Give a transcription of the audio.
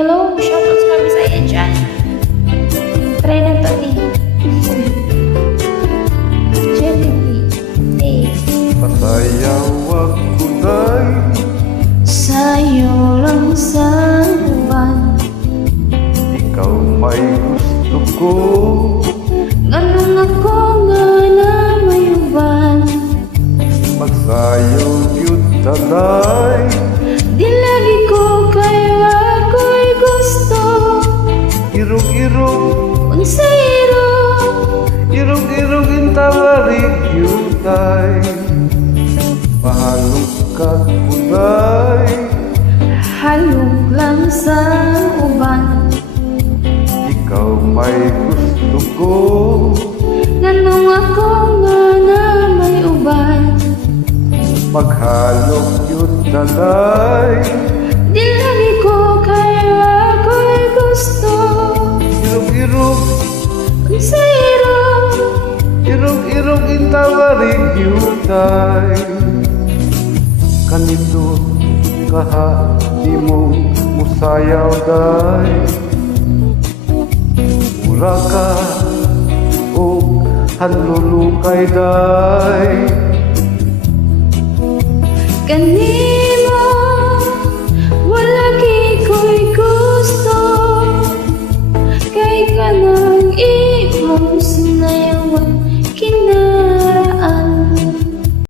Hello, shoutout sa mga Bisaya dyan. Try na to ni. Pasayaw ako na'y Sa'yo lang sa uban. ikaw may gusto ko. Ganun ako nga na may uban. Magsayaw yun tanay, Di lagi ko kayo ako'y gusto. irog-irog, Unsay irong, irog-irog intawarig yun tay. Pahalong ka kunay, halog lang sa uban. ikaw may gusto ko. Ganun ako nga na may uban. Maghalong yun tanay, Di lagi ko kayo ako'y gusto. irog-irog, Unsay irong, irog-irog intawarig yun tay. Kanito kaha di mo musayaw day, mura ka o hanlulukay day. kanino